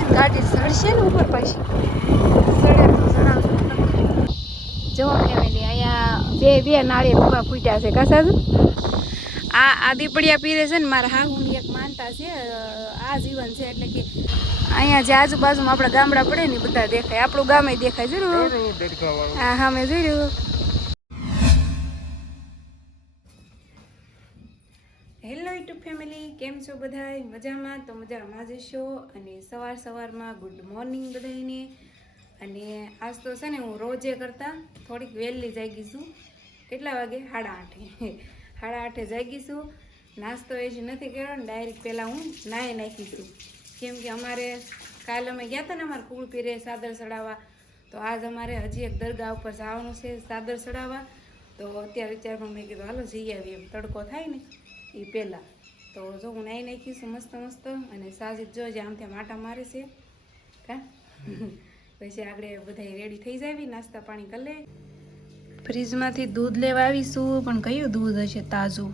સાચી ગાડી સડશે ને ઉપર પાછી સડે તો સડાવશું. જો ફેમિલી અહીંયા બે નાળિયેર ઊભા ફૂટ્યા છે કસા આ દીપડિયા પીરે છે ને મારા હાહુની એક માનતા છે. આ જીવન છે એટલે કે અહીંયા જે આજુબાજુમાં આપણા ગામડા પડે ને બધા દેખાય, આપણું ગામે દેખાય જરૂર. હા હા મેં જોયું. હેલો યુટ્યુબ ફેમિલી, કેમ છો બધા? મજામાં? તો મજામાં જ છો. અને સવારમાં ગુડ મોર્નિંગ બધાને. અને આજ તો છે ને હું રોજે કરતાં થોડીક વહેલી જાગી છું. કેટલા વાગે? 8:30. 8:30 જાગી છું. નાસ્તો એ જ નથી કર્યો ને ડાયરેક્ટ પહેલાં હું નાહી નાખી છું. કેમ કે અમારે કાલે અમે ગયા હતા ને અમારે કુળ પીરે સાદર ચડાવવા, તો આજ અમારે હજી એક દરગાહ ઉપર જવાનું છે સાદર ચડાવવા. તો અત્યારે વિચારમાં મેં કીધું હાલો જઈ આવીએ, એમ તડકો થાય ને એ પહેલાં. તો જો હું નાહી નાખીશું મસ્ત અને સાજીદ જો જે આમ ત્યાં માટા મારે છે કા પછી આગળ બધા રેડી થઈ જાવી, નાસ્તા પાણી કરી લે. ફ્રીજમાંથી દૂધ લેવા આવીશું, પણ કયું દૂધ હશે તાજું?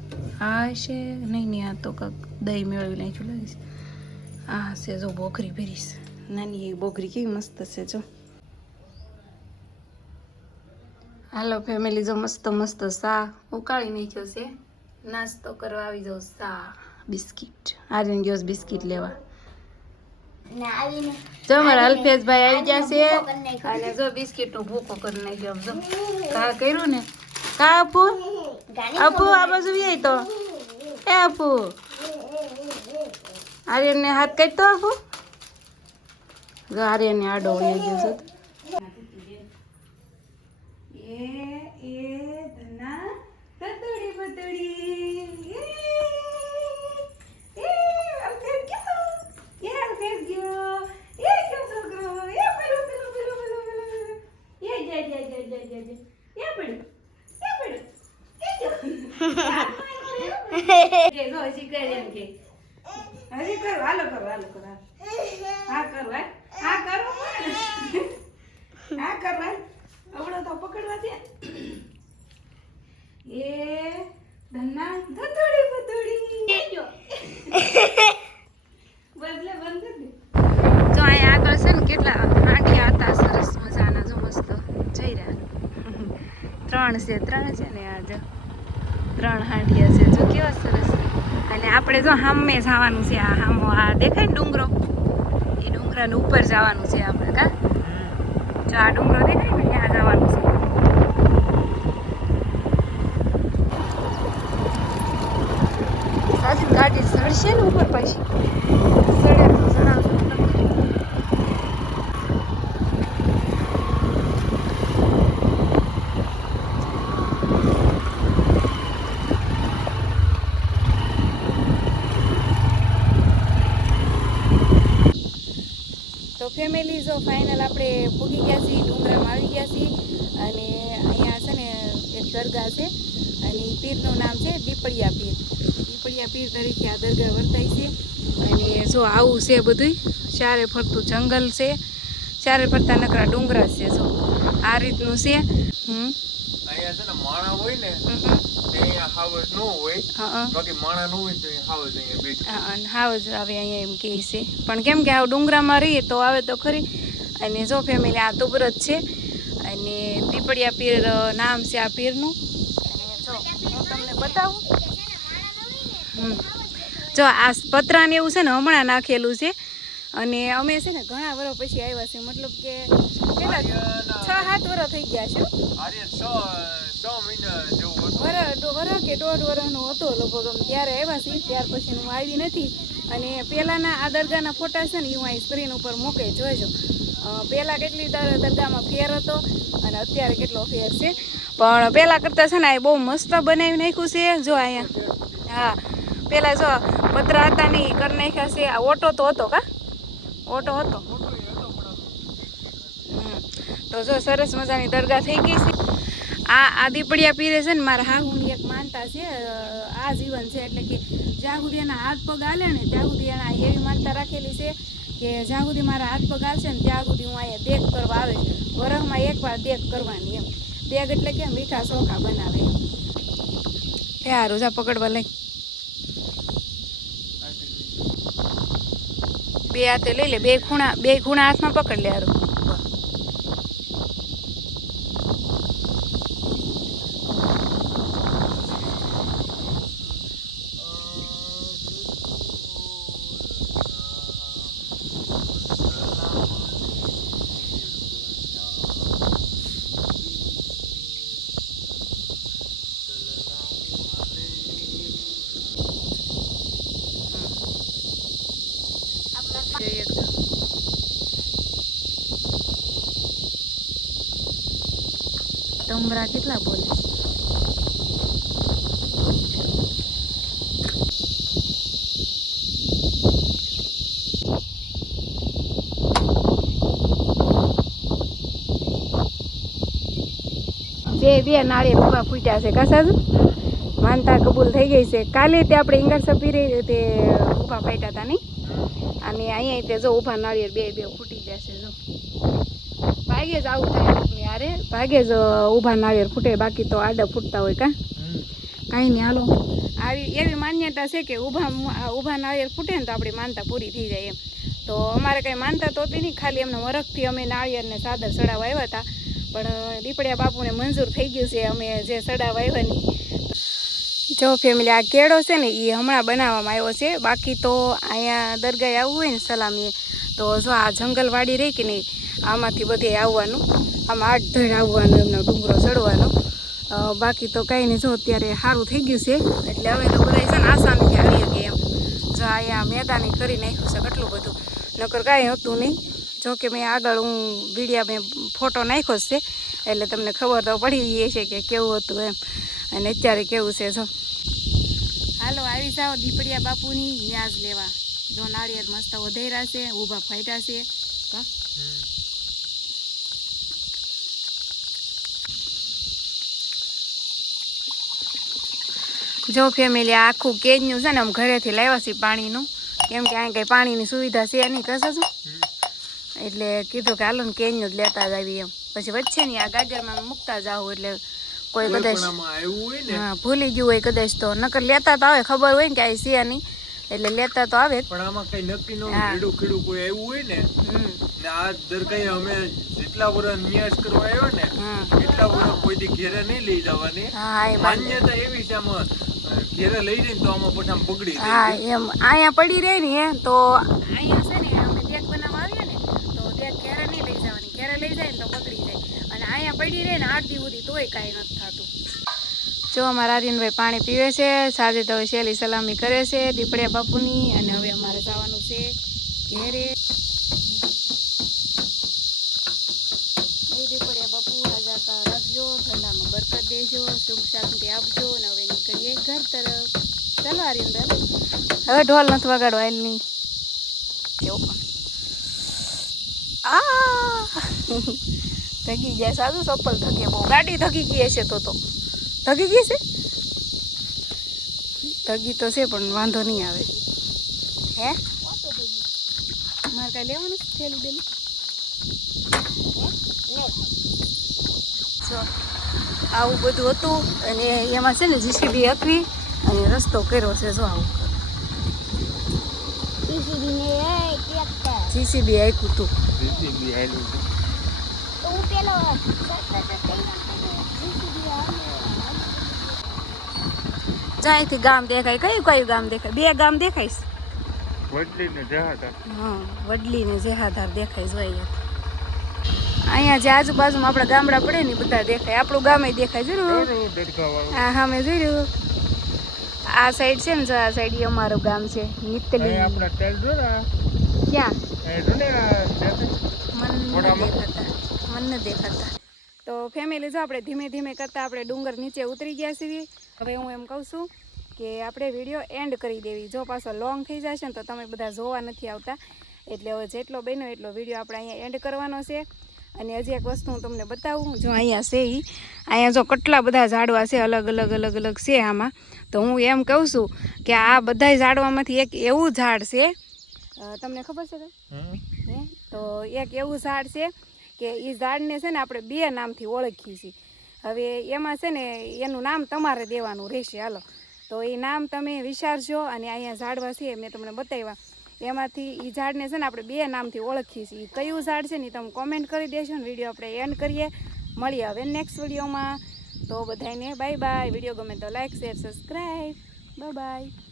આ હશે નહીં, આ તો કાંક દહીં મેળવી નાખ્યું લાગીશ. આ હશે જો બોકરી ભરીશ, નાની એવી બોકરી કેવી મસ્ત છે જો. હાલો ફેમિલી, જો મસ્ત સા ઉકાળી નાખ્યો છે. નાસ્તો કરવા આવી જાઉં. સા બિસ્કિટ આર્યન ગયો બિસ્કિટ લેવા. જો મારા અલ્ફેશભાઈ આવી ગયા છે અને જો બિસ્કિટ નું ભૂકો કરી નાખ્યો. જો કા કર્યું ને કા આપુ આ બાજુ આવી તો એ આપુ આર્યન ને હાથ કાઢતો આપુ. જો આર્યન ને આડો વળી ગયો છે. જો અહીંયા આગળ છે ને કેટલા હાંડિયા હતા સરસ મજાના. જો મસ્ત જઈ રહ્યા. 3 છે ને આ જો 3 હાંડિયા છે. જો કેવા સરસ. અને આપણે જો સામે જવાનું છે. આ સામો આ દેખાય ને ડુંગરો, એ ડુંગરાની ઉપર જવાનું છે આપણે કા. જો આ ડુંગરો દેખાય ને ત્યાં જવાનું છે. સાચી ગાડી સડશે ને ઉપર પાછી સડે તો સડાવશું. તો ફેમિલી જો ફાઇનલ આપણે પૂગી ગયા છીએ, ડુંગરામાં આવી ગયા છીએ. અને અહીંયા છે ને એક દરગાહ છે અને પીરનું નામ છે દીપડિયા પીર. દીપડિયા પીર તરીકે આ દરગાહ વર્તાય છે. અને જો આવું છે બધું, ચારે ફરતું જંગલ છે, ચારે ફરતા નકરા ડુંગરા છે. જો આ રીતનું છે. અહીંયા છે ને માણા હોય ને તે અહીંયા હાવજ ન હોય, બાકી માણા ન હોય તો હાવજ અહીંયા બેઠું. હાવજ આવે અહીંયા એમ કહે છે. પણ કેમ કે આ ડુંગરામાં રહીએ તો આવે તો ખરી. અને જો ફેમિલી આ તુબરત છે અને દીપડિયા પીર નામ છે આ પીરનું. અને જો હું તમને બતાવું. જો આ પતરાને એવું છે ને હમણાં નાખેલું છે. અને અમે છે ને ઘણા વર્ષ પછી આવ્યા છે, મતલબ કે કેટલા 6-7 વર્ષ થઈ ગયા છે. વરસ કે 1.5 વર્ષનો હતો લગભગ ત્યારે આવ્યા છે. ત્યાર પછી હું આવી નથી. અને પહેલાંના આ દરગાહના ફોટા છે ને એ હું અહીં સ્ક્રીન ઉપર મૂકે જોઈજો. પહેલાં કેટલી દરગાહમાં ફેર હતો અને અત્યારે કેટલો ફેર છે. પણ પહેલાં કરતાં છે ને એ બહુ મસ્ત બનાવી નાખ્યું છે. જો અહીંયા હા પહેલાં જો પતરા હતા ને એ કરી નાખ્યા છે. આ ઓટો તો હતો કા, ઓટો હતો. તો જો સરસ મજાની દરગાહ થઈ ગઈ છે. આ દીપડિયા પીરે છે ને મારા હાહુની એક માનતા છે. આ જીવન છે એટલે કે જ્યાં સુધી એના હાથ પગ હાલે ને ત્યાં સુધી એના એવી માનતા રાખેલી છે કે જ્યાં સુધી મારા હાથ પગ હાલશે ને ત્યાં સુધી હું અહીંયા દેખ કરવા આવે. વરસમાં એકવાર દેખ કરવાની એમ. દેખ એટલે કે મીઠા ચોખા બનાવે એમ. ત્યાં રોજા પકડવા લઈ બે હાથે લઈ લે, બે ખૂણા હાથમાં પકડ લે હારું. તમરા કેટલા બોલે? બે નાળિયેર ઊભા ફૂટ્યા છે કાસાજુ, માનતા કબૂલ થઈ ગઈ છે. કાલે તે આપણે ઈંગર સપીરે તે ઊભા ફાટ્યા હતા નહીં, અને અહીંયા તે જો ઊભા નાળિયેર બે ફૂટી જશે. જો ભાગે જ આવું થાય યારે, ભાગે જ ઊભા નાળિયેર ફૂટે, બાકી તો આડા ફૂટતા હોય. કાંઈ નહીં, હાલો. આવી એવી માન્યતા છે કે ઊભા નાળિયેર ફૂટે ને તો આપણી માનતા પૂરી થઈ જાય એમ. તો અમારે કંઈ માનતા તો હતી નહીં, ખાલી એમના વરખથી અમે નાળિયેરને સાદર ચડાવવા આવ્યા હતા, પણ દીપડિયા બાપુને મંજૂર થઈ ગયું છે અમે જે ચડાવવા આવ્યા નહીં. જો ફેમિલી, આ કેળો છે ને એ હમણાં બનાવવામાં આવ્યો છે, બાકી તો અહીંયા દરગાહે આવવું હોય ને સલામીએ તો જો આ જંગલવાડી રહી કે નહીં, આમાંથી બધે આવવાનું, આમાં આડધડ આવવાનું, એમનો ડુંગરો ચડવાનો. બાકી તો કાંઈ નહીં. જો અત્યારે સારું થઈ ગયું છે એટલે હવે તો બધા છે ને આસાનીથી આવી શકે એમ. જો અહીંયા મેદાની કરી નાખ્યું છે કેટલું બધું, નકર કાંઈ હતું નહીં. જો કે મેં આગળ મેં ફોટો નાખ્યો છે એટલે તમને ખબર તો પડી ગઈ છે કે કેવું હતું એમ, અને અત્યારે કેવું છે. જો હાલો આવી જાઓ દીપડિયા બાપુની યાદ લેવા. જો નાળિયેર મસ્ત વધેરા છે, ઊભા ફાટ્યા છે. જો ફેમિલી, આખું કેજનું છે ને આમ ઘરેથી લાવ્યા છીએ પાણીનું, કેમ કે અહીં કંઈ પાણીની સુવિધા છે નહીં કશું, એટલે કીધું કે હાલો ને કેજનું જ લેતા જ આવી એમ. પછી વચ્ચે ની આ ગાજરમાં મૂકતા જાવ એટલે કોઈ કદાચ ભૂલી ગયું હોય કદાચ તો, નકર લેતા તો આવે, ખબર હોય ને કે આ છે નહીં એટલે લેતા તો આવે. પણ આમાં કઈ નક્કી ન ખેડૂ કોઈ આવ્યું હોય ને, આ દરગાહે અમે જેટલા વર્ષ ન્યાસ કરવા આવ્યો ને એટલા વર્ષ કોઈથી ઘેરે નહીં લઈ જવાની માન્યતા એવી છે. આમાં ઘેરે લઈ જઈને તો આમાં પછી બગડી જાય. હા એમ, અહીંયા પડી રહે ને તો અહીંયા છે ને અમે દેખ બનાવવા આવીએ ને તો દેખ ઘેરે નહીં લઈ જવાની, ઘેરે લઈ જાય ને તો બગડી જાય, અને અહીંયા પડી રહે ને 8 દી સુધી તોય કાંઈ નથી થતું. જો અમારા આર્યનભાઈ પાણી પીવે છે, સાજે તો શેલી સલામી કરે છે દીપડિયા બાપુની, અને હવે અમારે જવાનું છે ઘેરે. દીપડિયા બાપુ રાજાતા રાખજો, ઠંડામાં બરકત દેજો, સુખ શાંતિ આપજો, અને હવે નીકળીએ ઘર તરફ. ચાલો આર્યનભાઈ, હવે ઢોલ નથી વગાડો હાલ નહીં કેવો પણ થકી જાય સાચું, ચપ્પલ થકે બહુ, ગાડી થકી ગઈ હશે તો થકી ગઈ છે, થકી તો છે પણ વાંધો નહીં આવે. હે મારે કાંઈ લેવાનું થેલી બેલી? જો આવું બધું હતું, અને એમાં છે ને જીસીબી હકવી અને રસ્તો કર્યો છે. જો આવું જીસીબી આપ્યું હતું. અહીંથી ગામ દેખાય. કયું ગામ દેખાય? 2 ગામ દેખાય છે, વડલી ને જેહાધાર. હા, વડલી ને જેહાધાર દેખાય. જોઈએ અહીંયા જે આજુબાજુમાં આપણા ગામડા પડે ને બધા દેખાય, આપણું ગામે દેખાય. જરૂર હા હા મેં જોયું. આ સાઈડ છે ને, જો આ સાઈડ અમારું ગામ છે નિતલી. ક્યાં મને દેખાતા. તો ફેમિલી, જો આપણે ધીમે ધીમે કરતા આપણે ડુંગર નીચે ઉતરી ગયા છીએ. હવે હું એમ કહું છું કે આપણે વિડીયો એન્ડ કરી દેવી. જો પાછો લોંગ થઈ જશે ને તો તમે બધા જોવા નથી આવતા, એટલે હવે જેટલો બન્યો એટલો વિડીયો આપણે અહીંયા એન્ડ કરવાનો છે. અને હજી એક વસ્તુ હું તમને બતાવું. જો અહીંયા છે અહીંયા જો કેટલા બધા ઝાડવા છે, અલગ અલગ છે આમાં. તો હું એમ કહું છું કે આ બધા ઝાડવામાંથી એક એવું ઝાડ છે, તમને ખબર છે હે? તો એક એવું ઝાડ છે કે એ ઝાડને છે ને આપણે 2 નામથી ઓળખીએ છીએ. હવે એમાં છે ને એનું નામ તમારે દેવાનું રહેશે. હાલો, તો એ નામ તમે વિચારજો. અને અહીંયા ઝાડવા છે મેં તમને બતાવ્યા, એમાંથી એ ઝાડને છે ને આપણે 2 નામથી ઓળખીએ છીએ. કયું ઝાડ છે ને તમે કોમેન્ટ કરી દેજો ને વિડીયો આપણે એન્ડ કરીએ. મળીએ હવે નેક્સ્ટ વિડીયોમાં. તો બધાને બાય બાય. વિડીયો ગમે તો like share subscribe. Bye bye.